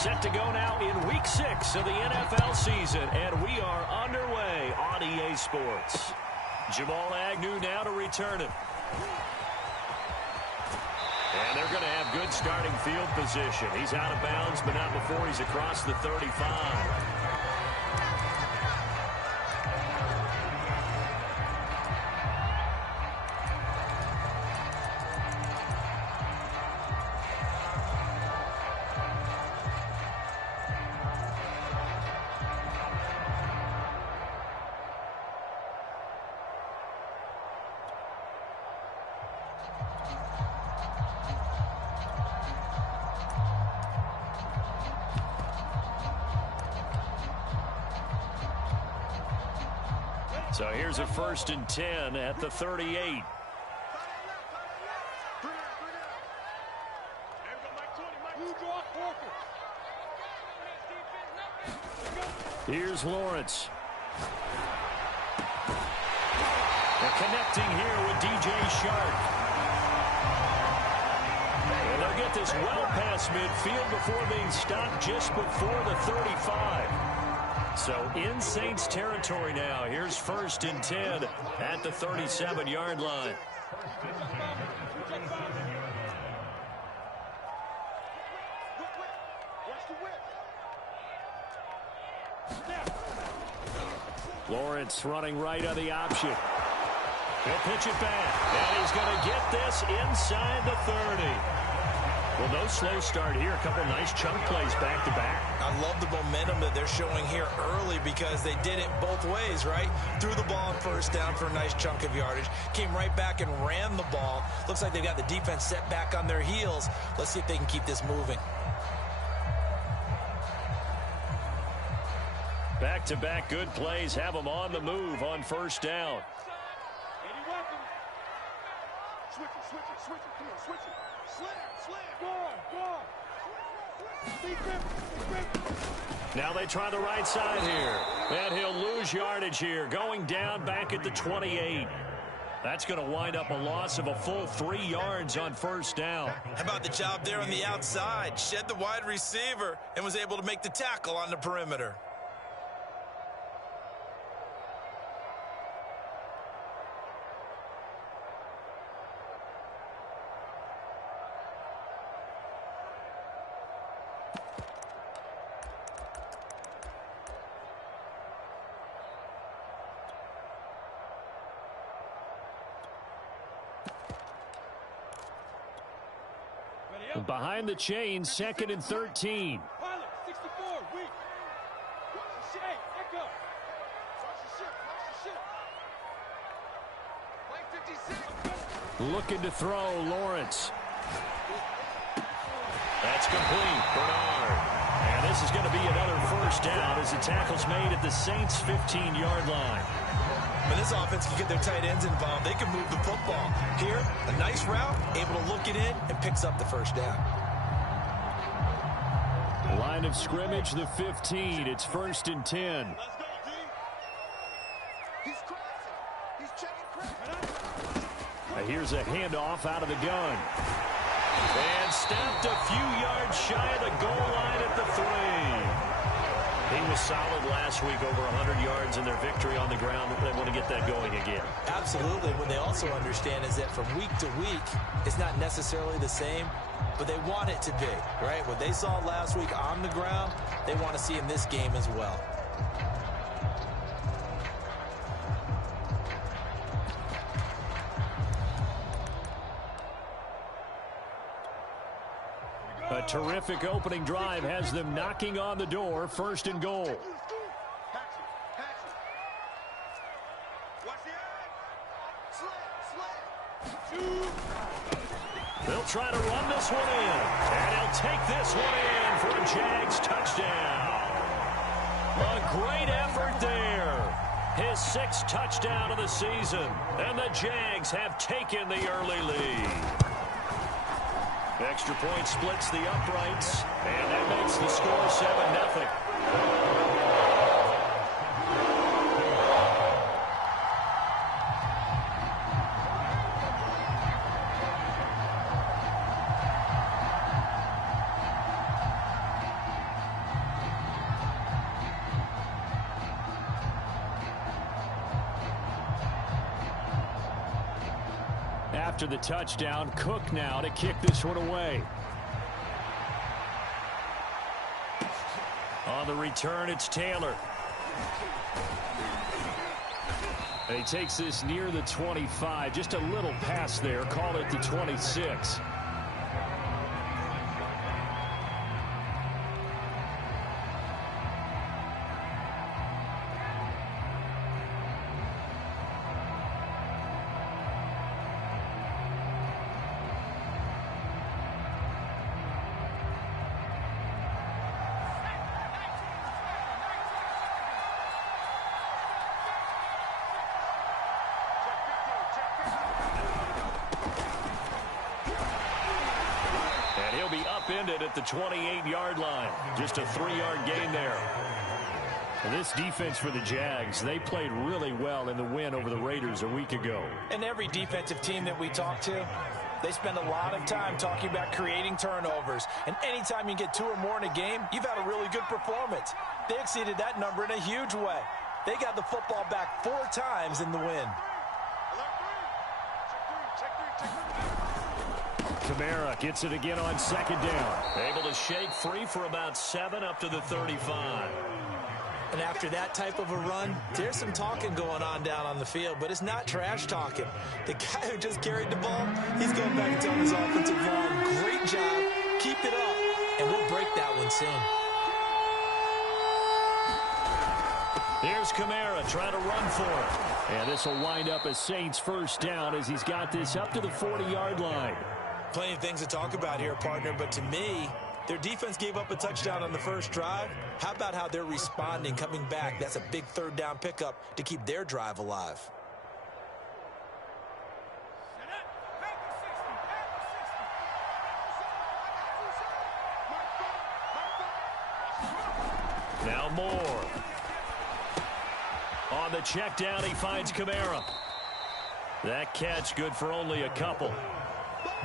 Set to go now in Week 6 of the NFL season, and we are underway on EA Sports. Jamal Agnew now to return it. And they're going to have good starting field position. He's out of bounds, but not before he's across the 35. So here's a 1st and 10 at the 38. Here's Lawrence. They're connecting here with DJ Shark. And they'll get this well past midfield before being stopped just before the 35. So in Saints territory now. Here's 1st and 10 at the 37-yard line. Lawrence running right on the option. He'll pitch it back. And he's going to get this inside the 30. Well, no slow start here. A couple nice chunk plays back-to-back. I love the momentum that they're showing here early because they did it both ways, right? Threw the ball on 1st down for a nice chunk of yardage. Came right back and ran the ball. Looks like they've got the defense set back on their heels. Let's see if they can keep this moving. Back-to-back good plays have them on the move on 1st down. Switch it. Come on, switch it. Slam. Now they try the right side here. And he'll lose yardage here. Going down back at the 28. That's going to wind up a loss of a full 3 yards on 1st down. How about the job there on the outside? Shed the wide receiver and was able to make the tackle on the perimeter. Behind the chain, 2nd and 13. Looking to throw, Lawrence. That's complete. Bernard. And this is going to be another 1st down as the tackle's made at the Saints' 15-yard line. When this offense can get their tight ends involved, they can move the football. Here, a nice route, able to look it in, and picks up the 1st down. Line of scrimmage, the 15. It's 1st and 10. Let's go, D. He's crossing. He's checking crack. Here's a handoff out of the gun. And stopped a few yards shy of the goal line at the 3. He was solid last week, over 100 yards in their victory on the ground. They want to get that going again. Absolutely. What they also understand is that from week to week, it's not necessarily the same, but they want it to be, right? What they saw last week on the ground, they want to see in this game as well. A terrific opening drive has them knocking on the door. 1st and goal. They'll try to run this one in. And he'll take this one in for a Jags touchdown. A great effort there. His 6th touchdown of the season. And the Jags have taken the early lead. Extra point splits the uprights, and that makes the score 7-0. after the touchdown. Cook now to kick this one away. On the return, it's Taylor. And he takes this near the 25. Just a little pass there. Call it the 26. Upended at the 28-yard line. Just a 3-yard gain there. And this defense for the Jags, they played really well in the win over the Raiders a week ago. And every defensive team that we talk to, they spend a lot of time talking about creating turnovers. And anytime you get 2 or more in a game, you've had a really good performance. They exceeded that number in a huge way. They got the football back 4 times in the win. Kamara gets it again on 2nd down. Able to shake free for about 7 up to the 35. And after that type of a run, there's some talking going on down on the field, but it's not trash talking. The guy who just carried the ball, he's going back and telling his offensive line, great job, keep it up, and we'll break that one soon. Here's Kamara trying to run for it. And this will wind up a Saints first down as he's got this up to the 40-yard line. Plenty of things to talk about here, partner, but to me, their defense gave up a touchdown on the first drive. How about how they're responding, coming back? That's a big 3rd down pickup to keep their drive alive. Now Moore. On the check down, he finds Kamara. That catch good for only a couple.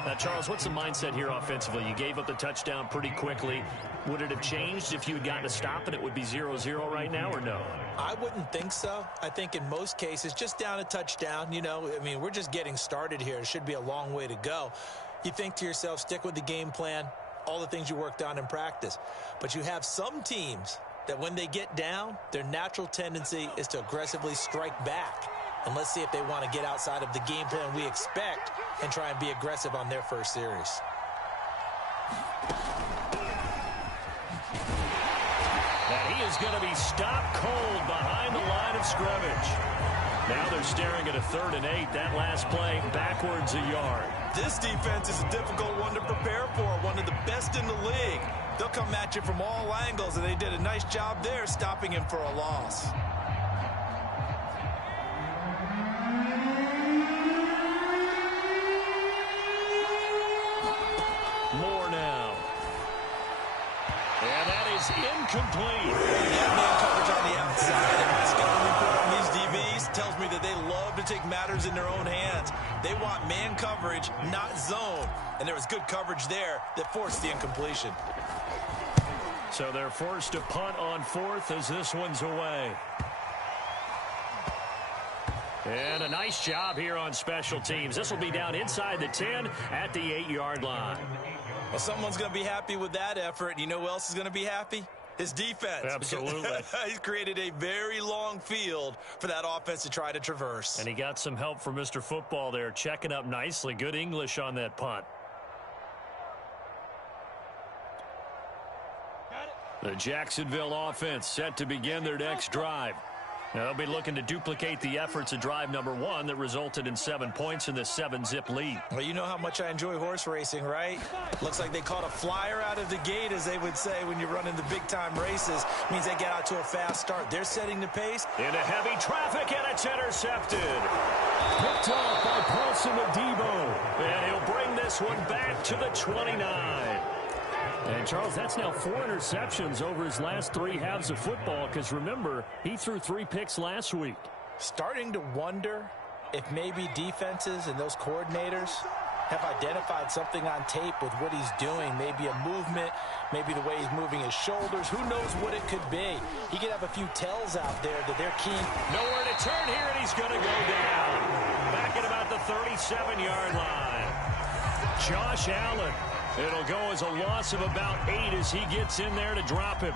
Now, Charles, what's the mindset here offensively? You gave up the touchdown pretty quickly. Would it have changed if you had gotten a stop and it would be 0-0 right now, or no? I wouldn't think so. I think in most cases, just down a touchdown, you know, I mean, we're just getting started here. It should be a long way to go. You think to yourself, stick with the game plan, all the things you worked on in practice. But you have some teams that when they get down, their natural tendency is to aggressively strike back. And let's see if they want to get outside of the game plan we expect and try and be aggressive on their first series. And he is going to be stopped cold behind the line of scrimmage. Now they're staring at a 3rd and 8. That last play backwards a yard. This defense is a difficult one to prepare for, one of the best in the league. They'll come at you from all angles, and they did a nice job there stopping him for a loss. More now. And that is incomplete. Yeah, man coverage on the outside. And my scouting report on these DBs tells me that they love to take matters in their own hands. They want man coverage, not zone. And there was good coverage there that forced the incompletion. So they're forced to punt on 4th as this one's away. And a nice job here on special teams. This will be down inside the 10 at the 8-yard line. Well, someone's going to be happy with that effort. You know who else is going to be happy? His defense. Absolutely. He's created a very long field for that offense to try to traverse. And he got some help from Mr. Football there, checking up nicely. Good English on that punt. The Jacksonville offense set to begin their next drive. Now they'll be looking to duplicate the efforts of drive number 1 that resulted in 7 points in the 7-zip lead. Well, you know how much I enjoy horse racing, right? Looks like they caught a flyer out of the gate, as they would say when you're running the big-time races. Means they get out to a fast start. They're setting the pace. Into heavy traffic, and it's intercepted. Picked off by Paulson Adebo. And he'll bring this one back to the 29. And, Charles, that's now 4 interceptions over his last 3 halves of football, because, remember, he threw 3 picks last week. Starting to wonder if maybe defenses and those coordinators have identified something on tape with what he's doing. Maybe a movement, maybe the way he's moving his shoulders. Who knows what it could be? He could have a few tells out there that they're keen. Nowhere to turn here, and he's going to go down. Back at about the 37-yard line. Josh Allen. It'll go as a loss of about 8 as he gets in there to drop him.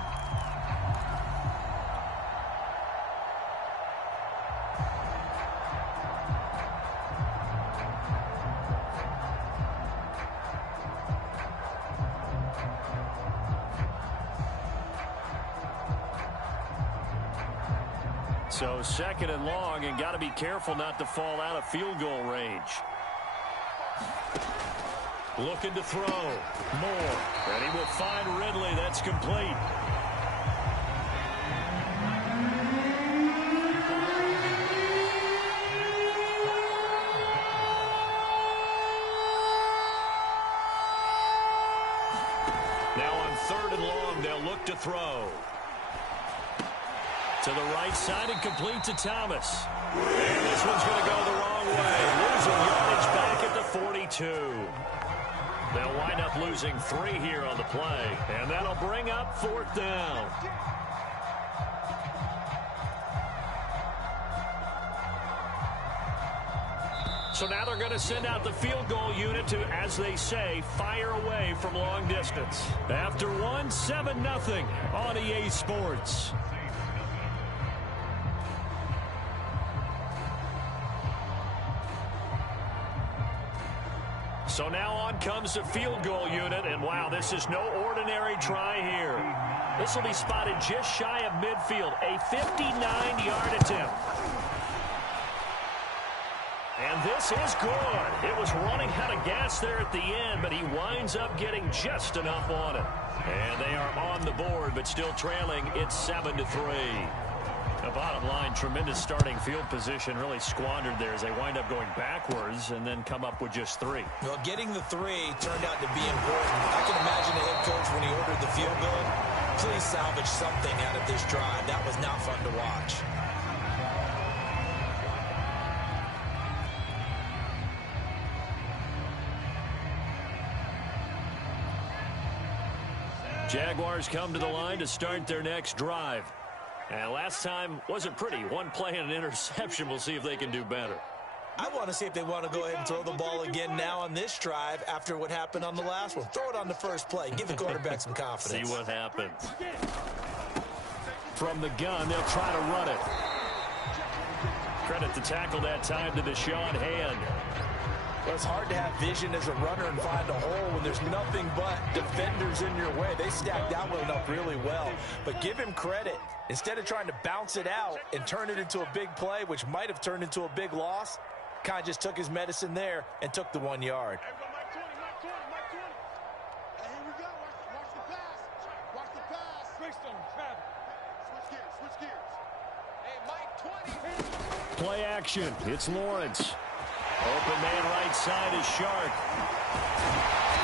So second and long, and got to be careful not to fall out of field goal range. Looking to throw. Moore. And he will find Ridley. That's complete. Now on third and long, they'll look to throw. To the right side and complete to Thomas. And this one's going to go the wrong way. Losing yardage back at the 42. They'll wind up losing 3 here on the play. And that'll bring up 4th down. So now they're going to send out the field goal unit to, as they say, fire away from long distance. After one, 7-0 on EA Sports. So now on comes the field goal unit, and wow, this is no ordinary try here. This will be spotted just shy of midfield, a 59-yard attempt. And this is good. It was running out of gas there at the end, but he winds up getting just enough on it. And they are on the board, but still trailing. It's 7-3. The bottom line, tremendous starting field position, really squandered there as they wind up going backwards and then come up with just 3. Well, getting the 3 turned out to be important. I can imagine the head coach when he ordered the field goal, please salvage something out of this drive. That was not fun to watch. Jaguars come to the line to start their next drive. And last time wasn't pretty. One play and an interception. We'll see if they can do better. I want to see if they want to go ahead and throw the ball again now on this drive after what happened on the last one. Throw it on the first play. Give the quarterback some confidence. See what happens. From the gun, they'll try to run it. Credit the tackle that time to the Deshaun Hand. Well, it's hard to have vision as a runner and find a hole when there's nothing but defenders in your way. They stacked that one up really well. But give him credit. Instead of trying to bounce it out and turn it into a big play, which might have turned into a big loss, kind of just took his medicine there and took the 1 yard. Hey, here we go. Watch the pass. Watch the pass. Greystone, traffic. Switch gears. Hey, Mike, 20. Play action. It's Lawrence. Open man right side is Shark.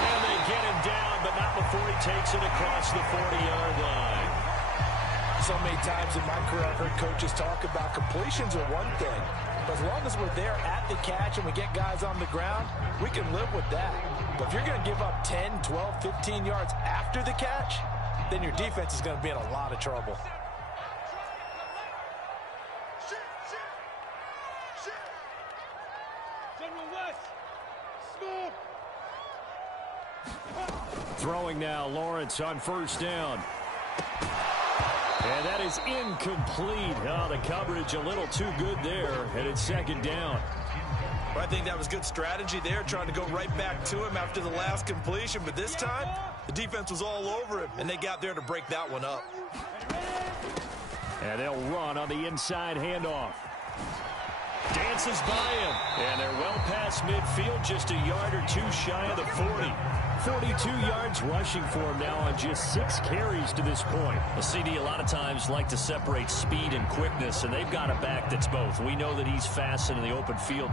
And they get him down, but not before he takes it across the 40-yard line. So many times in my career I've heard coaches talk about completions are one thing. But as long as we're there at the catch and we get guys on the ground, we can live with that. But if you're going to give up 10, 12, 15 yards after the catch, then your defense is going to be in a lot of trouble. Throwing now, Lawrence on first down. And that is incomplete. Oh, the coverage a little too good there, and it's second down. Well, I think that was good strategy there, trying to go right back to him after the last completion. But this time, the defense was all over him, and they got there to break that one up. And they'll run on the inside handoff. Dances by him, and they're well past midfield, just a yard or two shy of the 40. 42 yards rushing for him now on just 6 carries to this point. A CD a lot of times like to separate speed and quickness, and they've got a back that's both. We know that he's fast in the open field.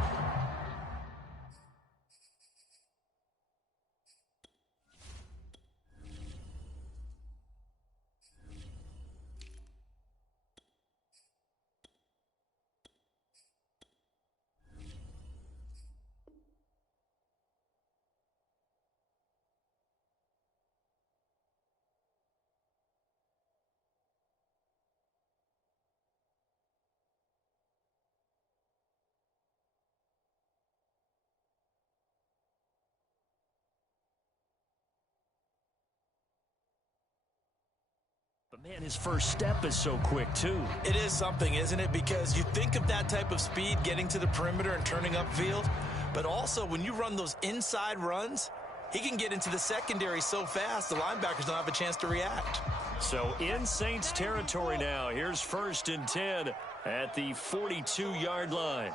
Man, his first step is so quick, too. It is something, isn't it? Because you think of that type of speed getting to the perimeter and turning upfield, but also when you run those inside runs, he can get into the secondary so fast the linebackers don't have a chance to react. So in Saints territory now. Here's 1st and 10 at the 42-yard line.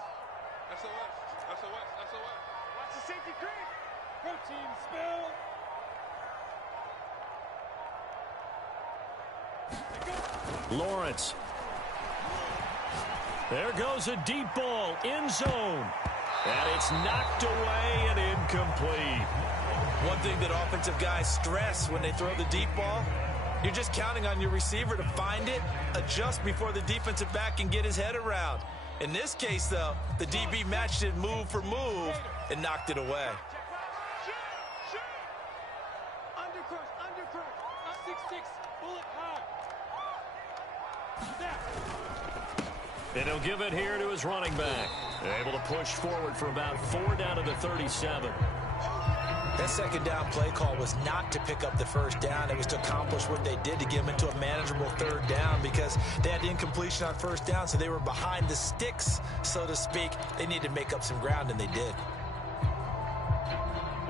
SOS. Watch the safety creep. Protein spill. Lawrence. There goes a deep ball. End zone. And it's knocked away and incomplete. One thing that offensive guys stress when they throw the deep ball, you're just counting on your receiver to find it, adjust before the defensive back can get his head around. In this case, though, the DB matched it move for move and knocked it away. Shoot. Undercrush. 6'6", bullet high. And he'll give it here to his running back. Able to push forward for about 4 down to the 37. That second down play call was not to pick up the first down. It was to accomplish what they did to get them into a manageable 3rd down because they had incompletion on 1st down, so they were behind the sticks, so to speak. They needed to make up some ground, and they did.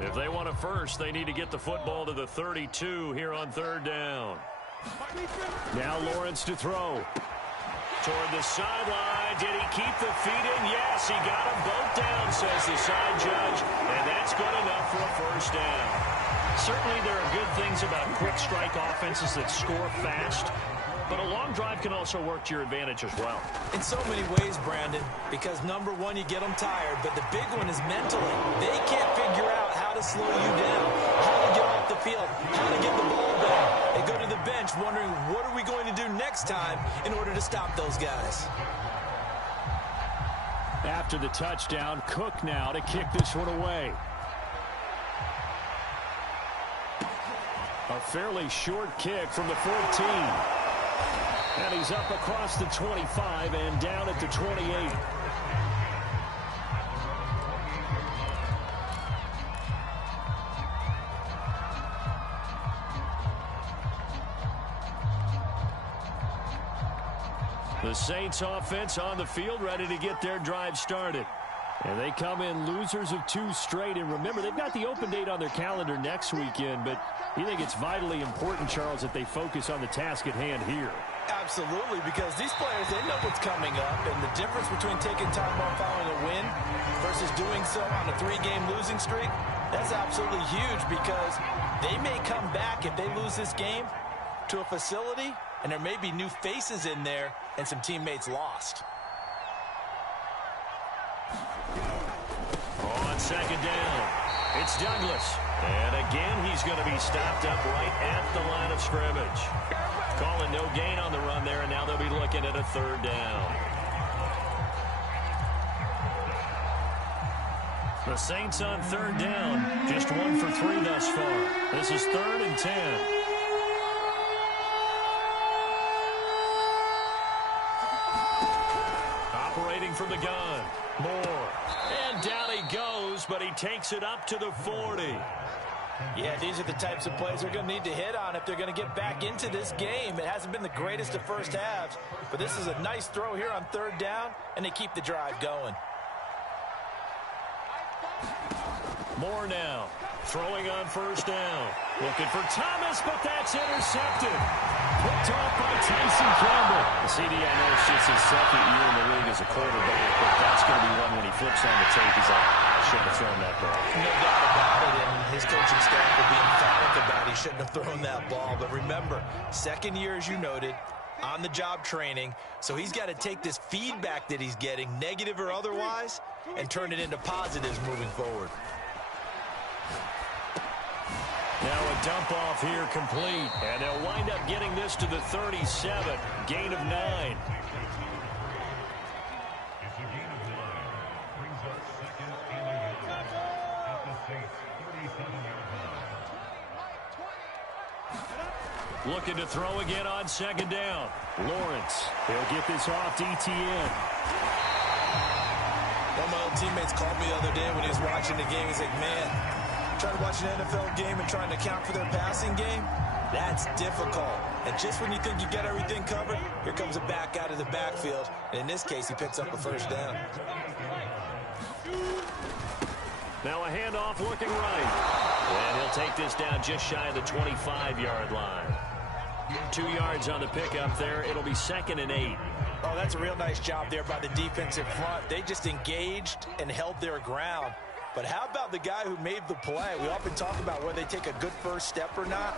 If they want a first, they need to get the football to the 32 here on 3rd down. Now Lawrence to throw. Toward the sideline. Did he keep the feet in? Yes, he got them both down, says the side judge. And that's good enough for a 1st down. Certainly there are good things about quick strike offenses that score fast. But a long drive can also work to your advantage as well. In so many ways, Brandon, because number one, you get them tired, but the big one is mentally. They can't figure out how to slow you down, how to get off the field, how to get the ball down. They go to the bench wondering, what are we going to do next time in order to stop those guys? After the touchdown, Cook now to kick this one away. A fairly short kick from the 14. And he's up across the 25 and down at the 28. The Saints offense on the field ready to get their drive started. And they come in losers of 2 straight. And remember, they've got the open date on their calendar next weekend. But you think it's vitally important, Charles, that they focus on the task at hand here. Absolutely, because these players, they know what's coming up. And the difference between taking time off following a win versus doing so on a 3-game losing streak, that's absolutely huge because they may come back if they lose this game to a facility, and there may be new faces in there and some teammates lost. On 2nd down, it's Douglas. And again, he's going to be stopped up right at the line of scrimmage. Calling no gain on the run there, and now they'll be looking at a 3rd down. The Saints on 3rd down, just 1 for 3 thus far. This is 3rd and 10. Operating from the gun. Moore. And down he goes, but he takes it up to the 40. Yeah, these are the types of plays they're going to need to hit on if they're going to get back into this game. It hasn't been the greatest of first halves, but this is a nice throw here on 3rd down, and they keep the drive going. Moore now, throwing on 1st down. Looking for Thomas, but that's intercepted. Picked off by Tyson Campbell. The CD, I know it's just his 2nd year in the league as a quarterback, but that's going to be one when he flips on the tape. He's like, I shouldn't have thrown that ball. No doubt about it, and his coaching staff will be emphatic about he shouldn't have thrown that ball. But remember, 2nd year, as you noted, on-the-job training, so he's got to take this feedback that he's getting, negative or otherwise, and turn it into positives moving forward. Now a dump off here complete, and they'll wind up getting this to the 37, gain of 9. Looking to throw again on 2nd down. Lawrence, he'll get this off to ETN. One of my old teammates called me the other day when he was watching the game. He's like, man, trying to watch an NFL game and trying to account for their passing game, That's difficult. And just when you think you got everything covered, here comes a back out of the backfield. And in this case, he picks up a first down. Now a handoff looking right. And he'll take this down just shy of the 25-yard line. 2 yards on the pickup there. It'll be 2nd and 8. Oh, that's a real nice job there by the defensive front. They just engaged and held their ground. But how about the guy who made the play? We often talk about whether they take a good first step or not.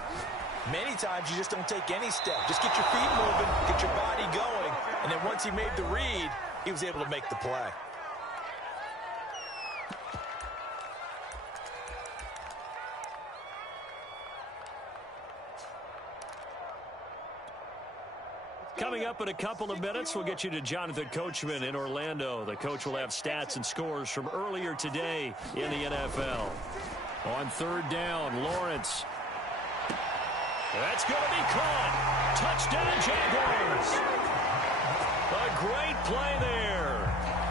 Many times you just don't take any step. Just get your feet moving, get your body going, and then once he made the read, he was able to make the play. Coming up in a couple of minutes, we'll get you to Jonathan Coachman in Orlando. The coach will have stats and scores from earlier today in the NFL. On 3rd down, Lawrence. That's going to be caught. Touchdown, Jaguars. A great play there.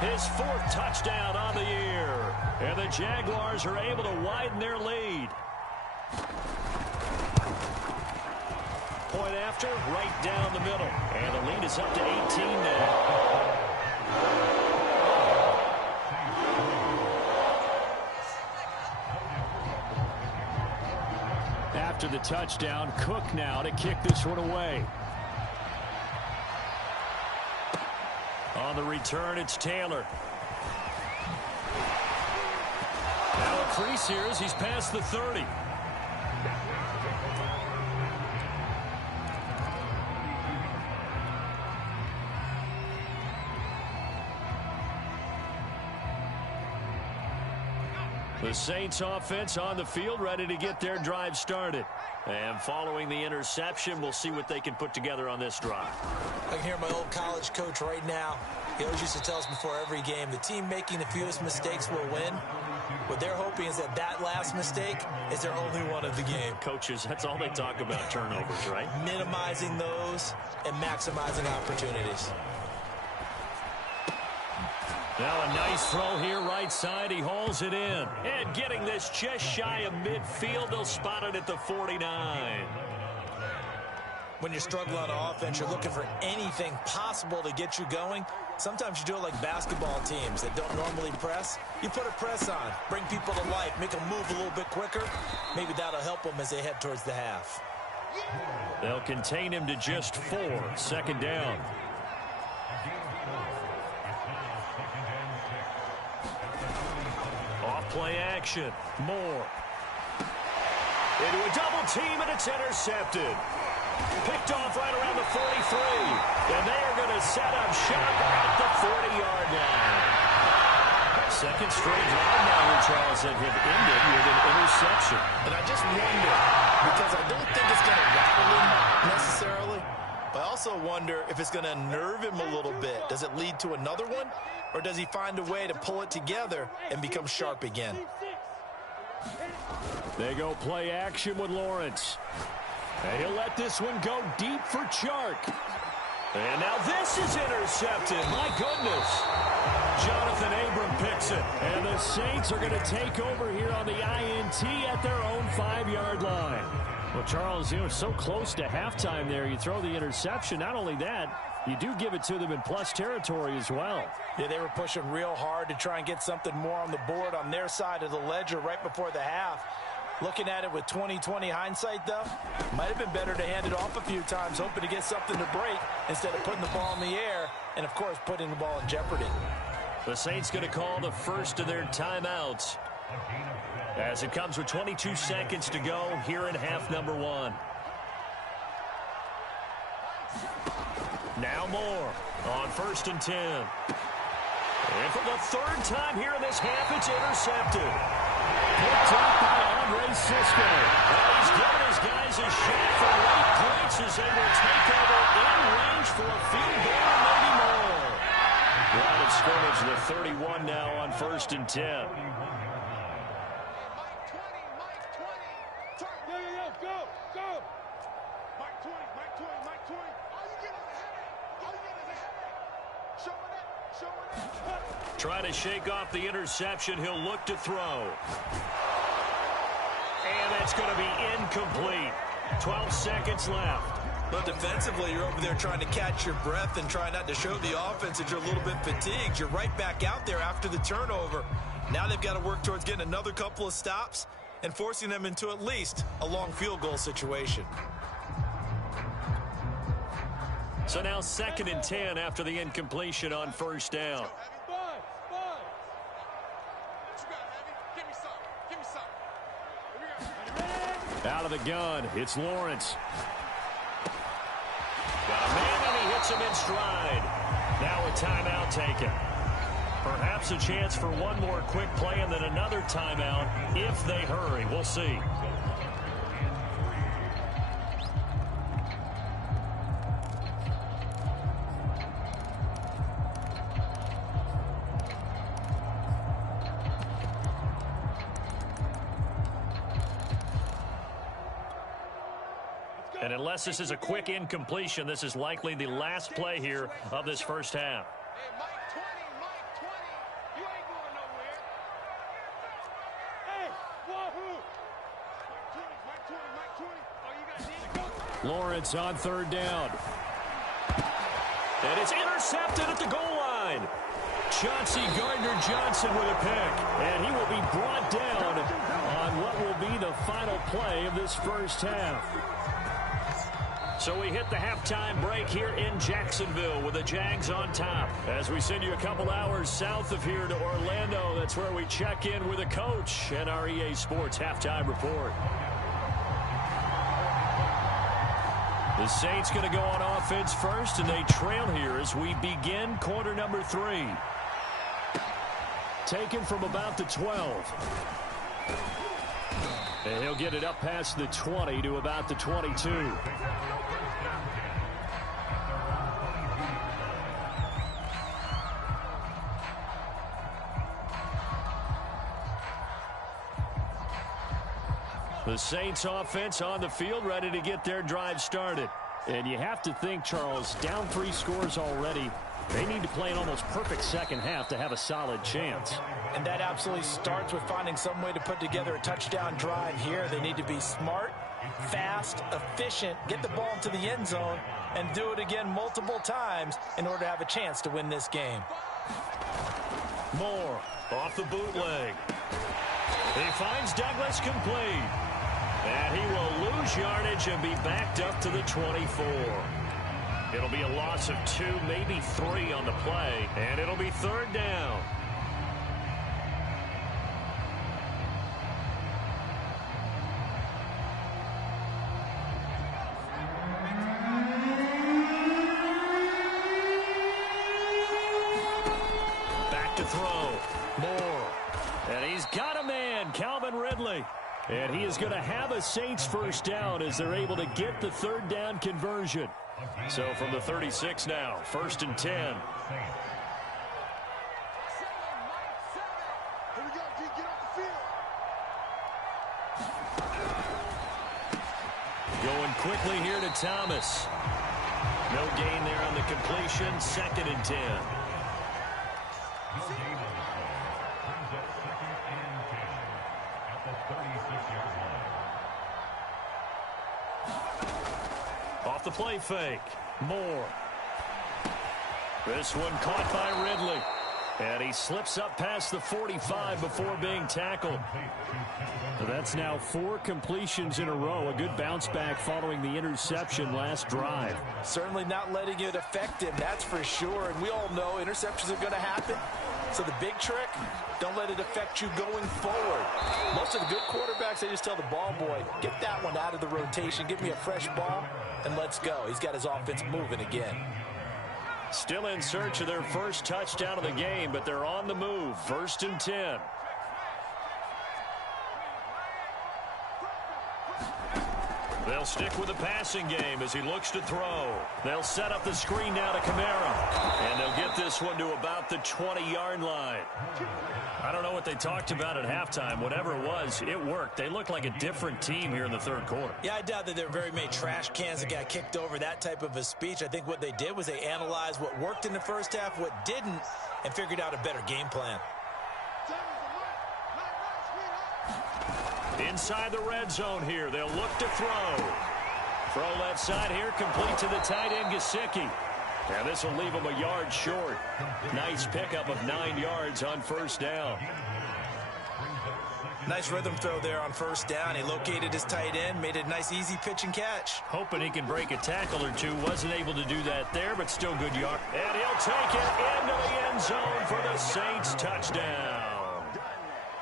His 4th touchdown on the year. And the Jaguars are able to widen their lead. Point after, right down the middle. And the lead is up to 18 now. After the touchdown, Cook now to kick this one away. On the return, it's Taylor. Now a crease here as he's past the 30. The Saints offense on the field, ready to get their drive started. And following the interception, we'll see what they can put together on this drive. I can hear my old college coach right now. He always used to tell us before every game, the team making the fewest mistakes will win. What they're hoping is that that last mistake is their only one of the game. Coaches, that's all they talk about, turnovers, right? Minimizing those and maximizing opportunities. Now a nice throw here, right side. He hauls it in. And getting this just shy of midfield, they'll spot it at the 49. When you're struggling on offense, you're looking for anything possible to get you going. Sometimes you do it like basketball teams that don't normally press. You put a press on, bring people to life, make them move a little bit quicker. Maybe that'll help them as they head towards the half. They'll contain him to just 4. 2nd down. Play action. Moore. Into a double team, and it's intercepted. Picked off right around the 43. And they are going to set up shop at the 40-yard line. 2nd straight drive now here, Charles, that have ended with an interception. And I just wonder, because I don't think it's going to rattle him necessarily, but I also wonder if it's going to nerve him a little bit. Does it lead to another one? Or does he find a way to pull it together and become sharp again? They go play action with Lawrence. And he'll let this one go deep for Chark. And now this is intercepted. My goodness. Jonathan Abram picks it. And the Saints are going to take over here on the INT at their own 5-yard line. Well, Charles, you know, so close to halftime there. You throw the interception. Not only that, you do give it to them in plus territory as well. Yeah, they were pushing real hard to try and get something more on the board on their side of the ledger right before the half. Looking at it with 20/20 hindsight, though, might have been better to hand it off a few times, hoping to get something to break instead of putting the ball in the air and, of course, putting the ball in jeopardy. The Saints going to call the first of their timeouts as it comes with 22 seconds to go here in half number 1. Now Moore on 1st and 10. And for the 3rd time here in this half, it's intercepted. Picked up by Andre Cisco. And he's giving his guys a shot for late points as they will take over in range for a field goal and maybe more. Line of scrimmage, the 31 now on 1st and 10. Trying to shake off the interception. He'll look to throw. And that's going to be incomplete. 12 seconds left. But defensively, you're over there trying to catch your breath and try not to show the offense that you're a little bit fatigued. You're right back out there after the turnover. Now they've got to work towards getting another couple of stops and forcing them into at least a long field goal situation. So now 2nd and 10 after the incompletion on first down. Out of the gun, it's Lawrence. Got a man, and he hits him in stride. Now a timeout taken. Perhaps a chance for one more quick play and then another timeout if they hurry. We'll see. And unless this is a quick incompletion, this is likely the last play here of this first half. Hey, Mike 20, you ain't going nowhere. Hey, wahoo! Mike 20. Oh, you got D. Lawrence on 3rd down. And it's intercepted at the goal line. Chauncey Gardner-Johnson with a pick. And he will be brought down on what will be the final play of this first half. So we hit the halftime break here in Jacksonville with the Jags on top. As we send you a couple hours south of here to Orlando, that's where we check in with the coach and our EA Sports halftime report. The Saints going to go on offense first, and they trail here as we begin quarter number 3. Taken from about the 12. And he'll get it up past the 20 to about the 22. The Saints offense on the field, ready to get their drive started. And you have to think, Charles, down 3 scores already. They need to play an almost perfect second half to have a solid chance. And that absolutely starts with finding some way to put together a touchdown drive here. They need to be smart, fast, efficient, get the ball into the end zone, and do it again multiple times in order to have a chance to win this game. Moore off the bootleg. He finds Douglas complete. And he will lose yardage and be backed up to the 24. It'll be a loss of 2, maybe 3 on the play, and it'll be 3rd down. Back to throw. Moore. And he's got a man, Calvin Ridley. And he is going to have a Saints first down as they're able to get the 3rd down conversion. So from the 36 now, 1st and 10. Here we go, D, get off the field. Going quickly here to Thomas. No gain there on the completion, 2nd and 10. Off the play fake. Moore. This one caught by Ridley. And he slips up past the 45 before being tackled. So that's now 4 completions in a row. A good bounce back following the interception last drive. Certainly not letting it affect him, that's for sure. And we all know interceptions are going to happen. So the big trick, don't let it affect you going forward. Most of the good quarterbacks, they just tell the ball boy, get that one out of the rotation, give me a fresh ball, and let's go. He's got his offense moving again. Still in search of their first touchdown of the game, but they're on the move. 1st and 10. They'll stick with the passing game as he looks to throw. They'll set up the screen now to Kamara. And they'll get this one to about the 20-yard line. I don't know what they talked about at halftime. Whatever it was, it worked. They look like a different team here in the 3rd quarter. Yeah, I doubt that there are very many trash cans that got kicked over, that type of a speech. I think what they did was they analyzed what worked in the first half, what didn't, and figured out a better game plan. Inside the red zone here, they'll look to throw. Throw left side here, complete to the tight end, Gesicki. And this will leave him a yard short. Nice pickup of 9 yards on first down. Nice rhythm throw there on first down. He located his tight end, made a nice easy pitch and catch. Hoping he can break a tackle or two. Wasn't able to do that there, but still good yard. And he'll take it into the end zone for the Saints touchdown.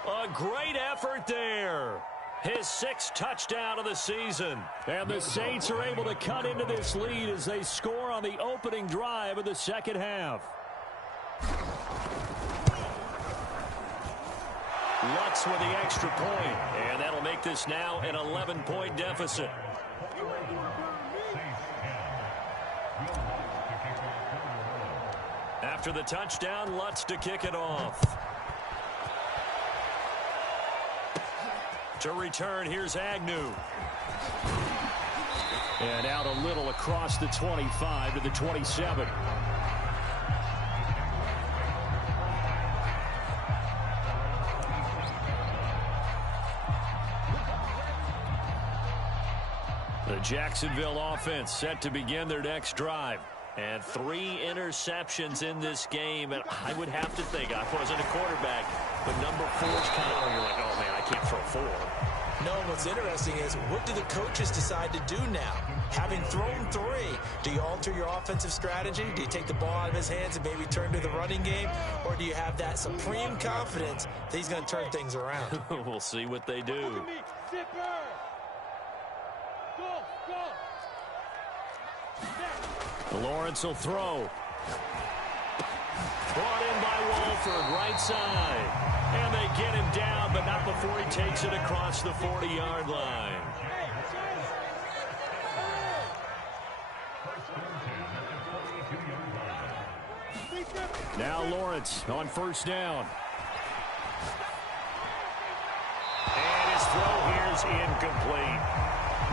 A great effort there. His 6th touchdown of the season. And the Saints are able to cut into this lead as they score on the opening drive of the second half. Lutz with the extra point, and that'll make this now an 11-point deficit. After the touchdown, Lutz to kick it off. To return, here's Agnew. And out a little across the 25 to the 27. The Jacksonville offense set to begin their next drive. And 3 interceptions in this game. And I would have to think, I wasn't a quarterback, but number 4 is kind of where you're like, oh, man, I can't throw 4. No, what's interesting is, what do the coaches decide to do now? Having thrown 3, do you alter your offensive strategy? Do you take the ball out of his hands and maybe turn to the running game? Or do you have that supreme confidence that he's going to turn things around? We'll see what they do. Lawrence will throw. Brought in by Wolford, right side. And they get him down, but not before he takes it across the 40-yard line. Now Lawrence on first down. And his throw here is incomplete.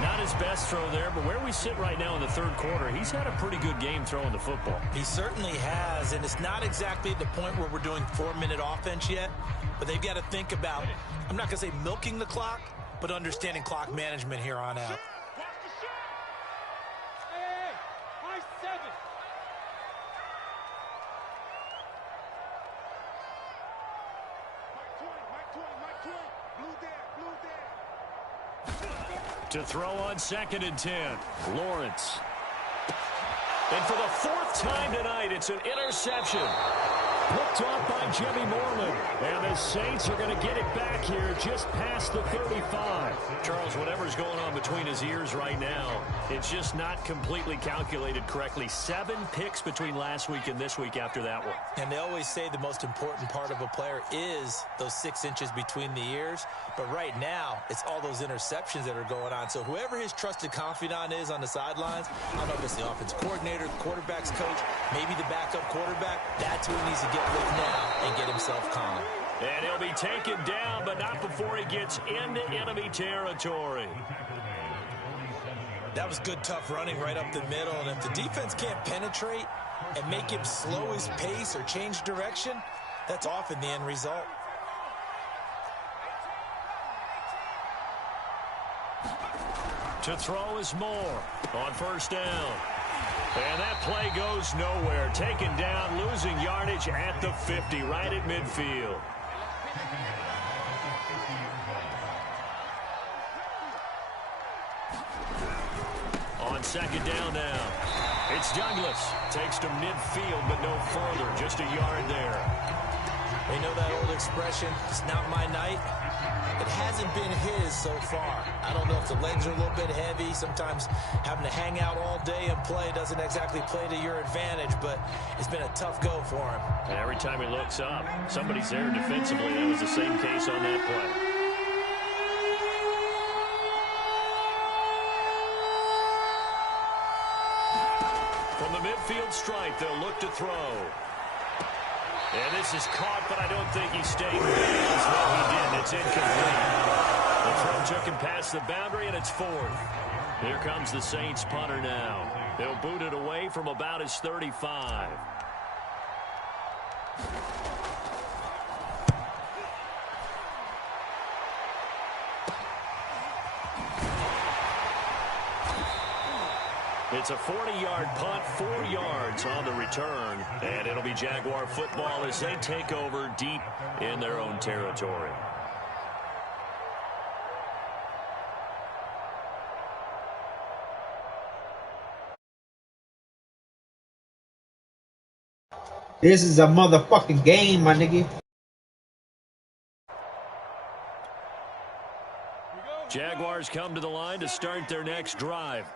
Not his best throw there, but where we sit right now in the third quarter, he's had a pretty good game throwing the football. He certainly has, and it's not exactly at the point where we're doing 4-minute offense yet, but they've got to think about, I'm not going to say milking the clock, but understanding clock management here on out. To throw on 2nd and 10, Lawrence. And for the 4th time tonight, it's an interception. Picked off by Jimmy Moreland. And the Saints are going to get it back here just past the 35. Charles, whatever's going on between his ears right now, it's just not completely calculated correctly. 7 picks between last week and this week after that one. And they always say the most important part of a player is those 6 inches between the ears. But right now, it's all those interceptions that are going on. So whoever his trusted confidant is on the sidelines, I don't know if it's the offense coordinator, the quarterback's coach, maybe the backup quarterback, that's who he needs to get with now and get himself calm. And he'll be taken down, but not before he gets into enemy territory. That was good, tough running right up the middle. And if the defense can't penetrate and make him slow his pace or change direction, that's often the end result. To throw is Moore on first down. And that play goes nowhere. Taken down, losing yardage at the 50, right at midfield. On 2nd down now. It's Douglas. Takes to midfield, but no further. Just a yard there. They know that old expression, it's not my night. It hasn't been his so far. I don't know if the legs are a little bit heavy. Sometimes having to hang out all day and play doesn't exactly play to your advantage, but it's been a tough go for him. And every time he looks up, somebody's there defensively. That was the same case on that play. From the midfield stripe, they'll look to throw. And this is caught, but I don't think he stayed with it. No, he didn't. It's incomplete. The throw took him past the boundary, and it's 4th. Here comes the Saints punter now. They'll boot it away from about his 35. It's a 40-yard punt, 4 yards on the return, and it'll be Jaguar football as they take over deep in their own territory. This is a motherfucking game, my nigga. Jaguars come to the line to start their next drive.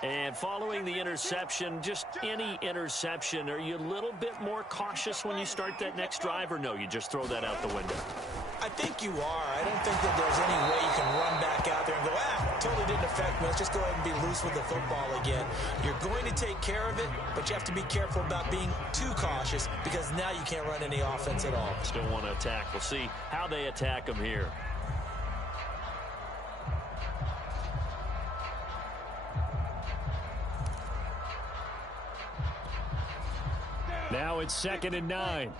And following the interception, just any interception, are you a little bit more cautious when you start that next drive, or no, you just throw that out the window? I think you are. I don't think that there's any way you can run back out there and go, totally didn't affect me. Let's just go ahead and be loose with the football again. You're going to take care of it, but you have to be careful about being too cautious because now you can't run any offense at all. Still want to attack. We'll see how they attack them here. Now it's 2nd and 9.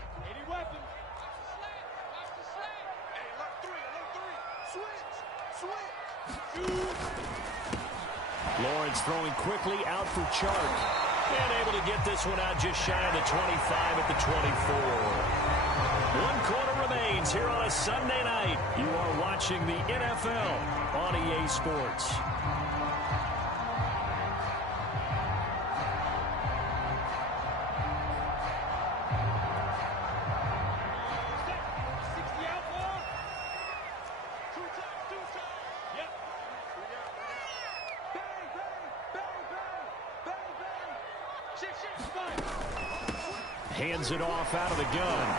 Lawrence throwing quickly out for Chark. And able to get this one out just shy of the 25 at the 24. 1 quarter remains here on a Sunday night. You are watching the NFL on EA Sports. Hands it off out of the gun.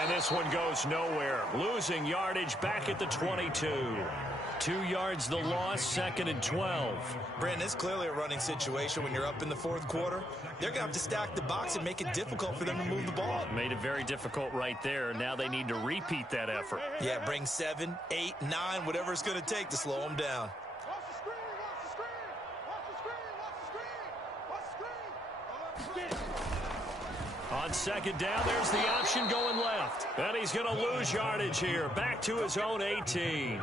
And this one goes nowhere. Losing yardage back at the 22. 2 yards the loss, 2nd and 12. Brandon, it's clearly a running situation when you're up in the 4th quarter. They're going to have to stack the box and make it difficult for them to move the ball. Made it very difficult right there. Now they need to repeat that effort. Yeah, bring 7, 8, 9, whatever it's going to take to slow them down. On 2nd down, there's the option going left. And he's going to lose yardage here. Back to his own 18.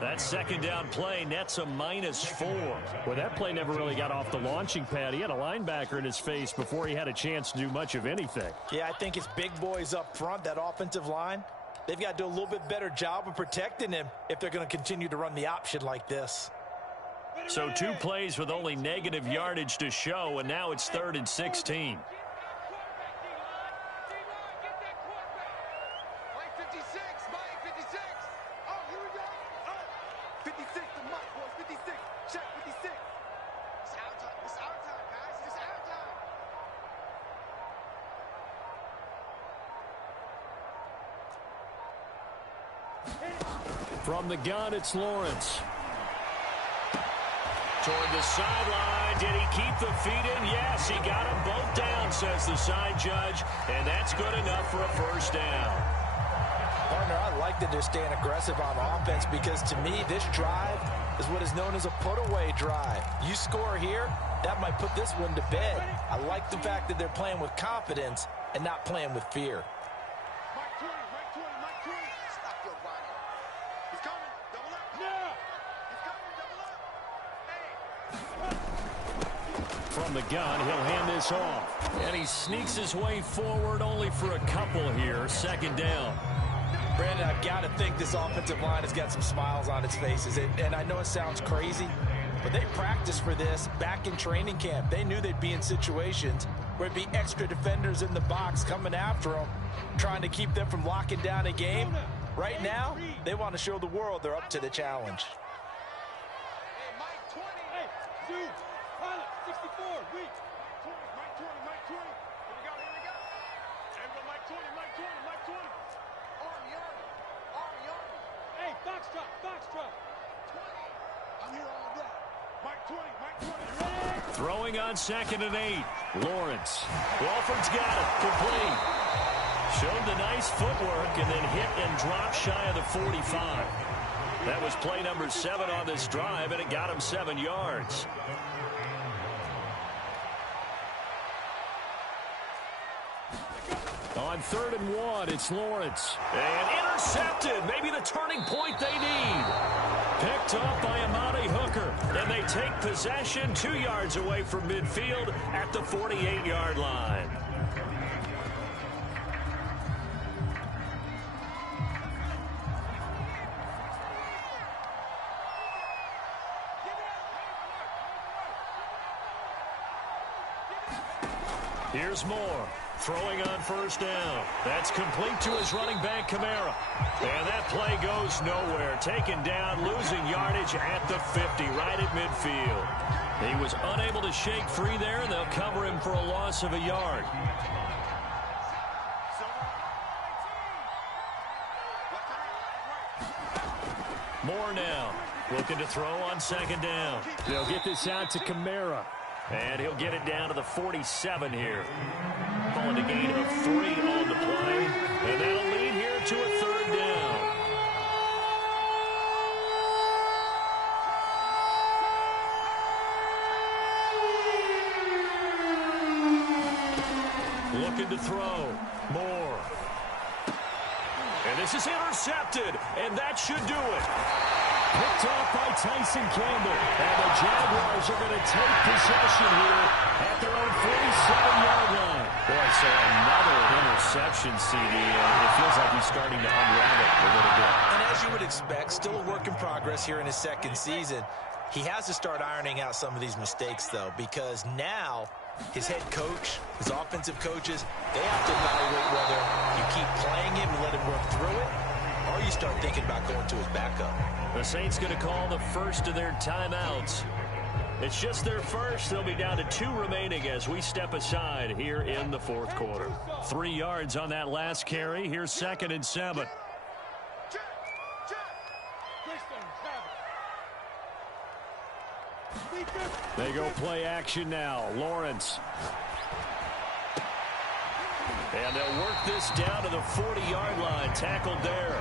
That 2nd down play nets a -4. Well, that play never really got off the launching pad. He had a linebacker in his face before he had a chance to do much of anything. Yeah, I think it's big boys up front, that offensive line. They've got to do a little bit better job of protecting him if they're going to continue to run the option like this. So 2 plays with only negative yardage to show, and now it's 3rd and 16. From the gun, it's Lawrence. Toward the sideline. Did he keep the feet in? Yes, he got them both down, says the side judge. And that's good enough for a 1st down. Partner, I like that they're staying aggressive on offense because to me, this drive is what is known as a put-away drive. You score here, that might put this one to bed. I like the fact that they're playing with confidence and not playing with fear. From the gun, he'll hand this off. And he sneaks his way forward only for a couple here. 2nd down. Brandon, I've got to think this offensive line has got some smiles on its faces. And I know it sounds crazy, but they practiced for this back in training camp. They knew they'd be in situations where it'd be extra defenders in the box coming after them, trying to keep them from locking down a game. Right now, they want to show the world they're up to the challenge. Throwing on 2nd and 8. Lawrence. Walford's got it. Complete. Showed the nice footwork and then hit and dropped shy of the 45. That was play number 7 on this drive, and it got him 7 yards. On 3rd and 1, it's Lawrence. And intercepted. Maybe the turning point they need. Picked off by Amani Hooker. And they take possession 2 yards away from midfield at the 48-yard line. Here's Moore. Throwing on first down. That's complete to his running back, Kamara. And that play goes nowhere. Taken down, losing yardage at the 50, right at midfield. He was unable to shake free there, and they'll cover him for a loss of a yard. Moore now. Looking to throw on second down. They'll get this out to Kamara. And he'll get it down to the 47 here. Calling a gain of 3 on the play. And that'll lead here to a third down. Looking to throw. Moore. And this is intercepted. And that should do it. Picked off by Tyson Campbell. And the Jaguars are going to take possession here at their own 47-yard line. Boy, so another interception, CD. It feels like he's starting to unravel a little bit. And as you would expect, still a work in progress here in his second season. He has to start ironing out some of these mistakes, though, because now his head coach, his offensive coaches, they have to evaluate whether you keep playing him and let him work through it, or you start thinking about going to his backup. The Saints going to call the first of their timeouts. It's just their first. They'll be down to 2 remaining as we step aside here in the fourth quarter. 3 yards on that last carry. Here's 2nd and 7. They go play action now. Lawrence. And they'll work this down to the 40-yard line. Tackled there.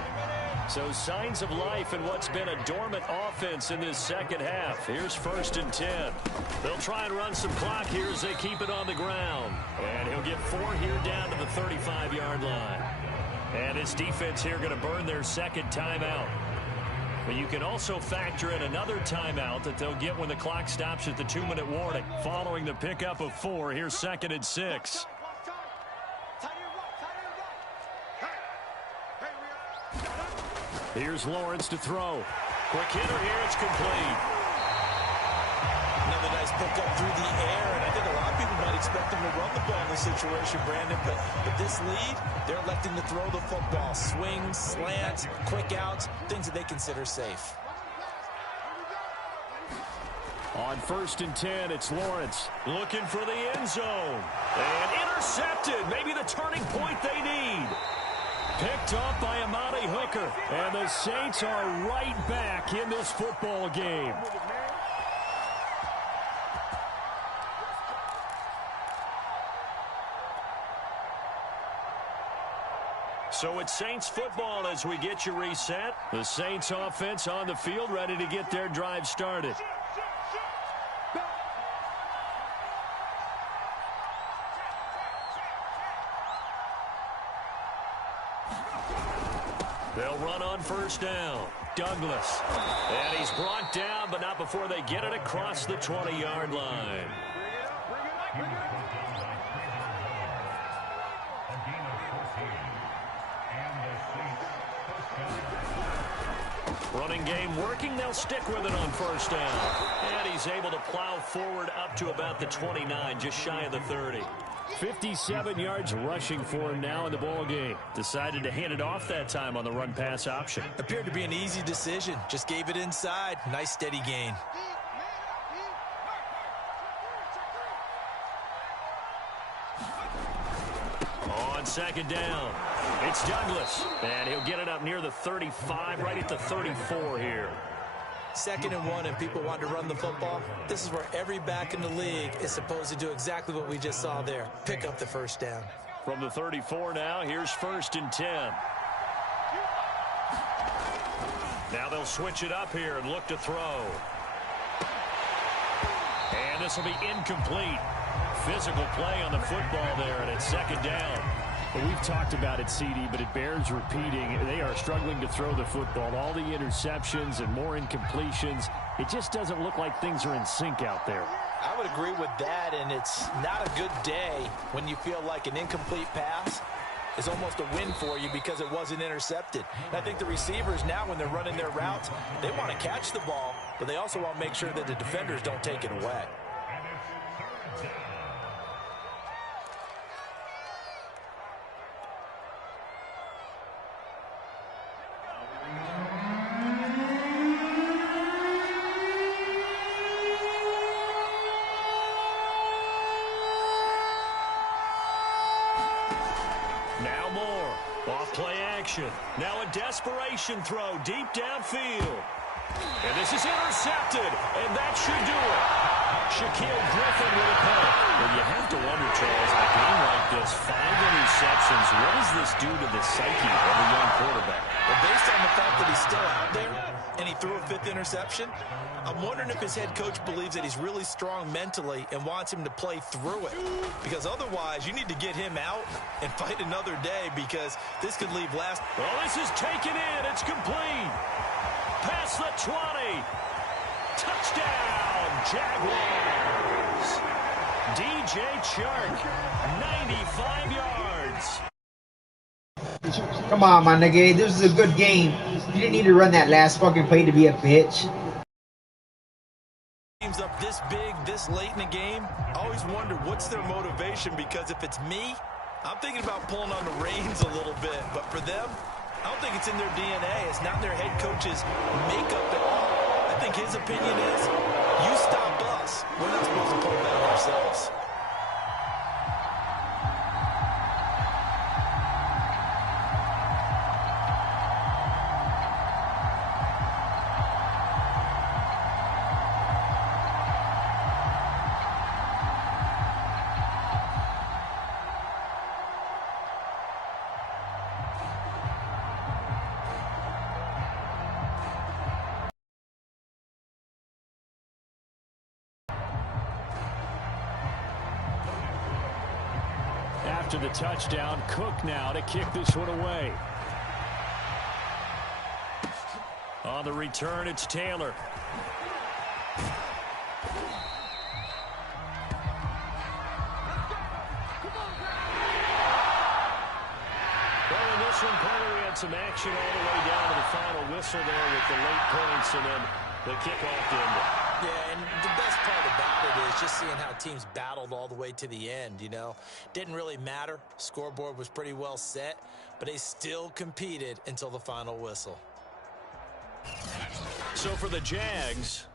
So signs of life in what's been a dormant offense in this second half. Here's 1st and 10. They'll try and run some clock here as they keep it on the ground. And he'll get 4 here down to the 35-yard line. And his defense here going to burn their second timeout. But you can also factor in another timeout that they'll get when the clock stops at the 2-minute warning. Following the pickup of 4, here's 2nd and 6. Here's Lawrence to throw. Quick hitter here, it's complete. Another nice pickup through the air, and I think a lot of people might expect him to run the ball in this situation, Brandon, but this lead, they're electing to throw the football. Swings, slants, quick outs, things that they consider safe. On 1st and 10, it's Lawrence looking for the end zone. And intercepted, maybe the turning point they need. Picked off by Amani Hooker. And the Saints are right back in this football game. So it's Saints football as we get you reset. The Saints offense on the field ready to get their drive started. They'll run on first down. Douglas. And he's brought down, but not before they get it across the 20-yard line. Running game working. They'll stick with it on first down. And he's able to plow forward up to about the 29, just shy of the 30. 57 yards rushing for him now in the ball game. Decided to hand it off that time on the run-pass option. Appeared to be an easy decision. Just gave it inside. Nice steady gain. On second down, it's Douglas. And he'll get it up near the 35, right at the 34 here. 2nd and 1, and people want to run the football. This is where every back in the league is supposed to do exactly what we just saw there. Pick up the first down. From the 34 now, here's 1st and 10. Now they'll switch it up here and look to throw. And this will be incomplete. Physical play on the football there, and it's 2nd down. Well, we've talked about it, CD, but it bears repeating. They are struggling to throw the football. All the interceptions and more incompletions. It just doesn't look like things are in sync out there. I would agree with that, and it's not a good day when you feel like an incomplete pass is almost a win for you because it wasn't intercepted. And I think the receivers now, when they're running their routes, they want to catch the ball, but they also want to make sure that the defenders don't take it away. Now more. Off-play action. Now a desperation throw deep downfield. And this is intercepted, and that should do it. Shaquille Griffin with a punt. Well, you have to wonder, Charles, in a game like this, 5 interceptions, what does this do to the psyche of a young quarterback? Well, based on the fact that he's still out there and he threw a 5th interception, I'm wondering if his head coach believes that he's really strong mentally and wants him to play through it. Because otherwise, you need to get him out and fight another day because this could leave last. Well, this is taken in. It's complete. Past the 20. Touchdown, Jaguars. DJ Chark, 95 yards. Come on, my nigga. This is a good game. You didn't need to run that last fucking play to be a bitch. Teams up this big, this late in the game, I always wonder what's their motivation, because if it's me, I'm thinking about pulling on the reins a little bit. But for them, I don't think it's in their DNA. It's not their head coach's makeup at all. I think his opinion is, you stop us. We're not supposed to pull back ourselves. After the touchdown, Cook now to kick this one away. On the return, it's Taylor. Well, in this one, Porter, we had some action all the way down to the final whistle there with the late points and then the kickoff to end it. Yeah, and the best part about it is just seeing how teams battled all the way to the end, you know. Didn't really matter. Scoreboard was pretty well set, but they still competed until the final whistle. So for the Jags,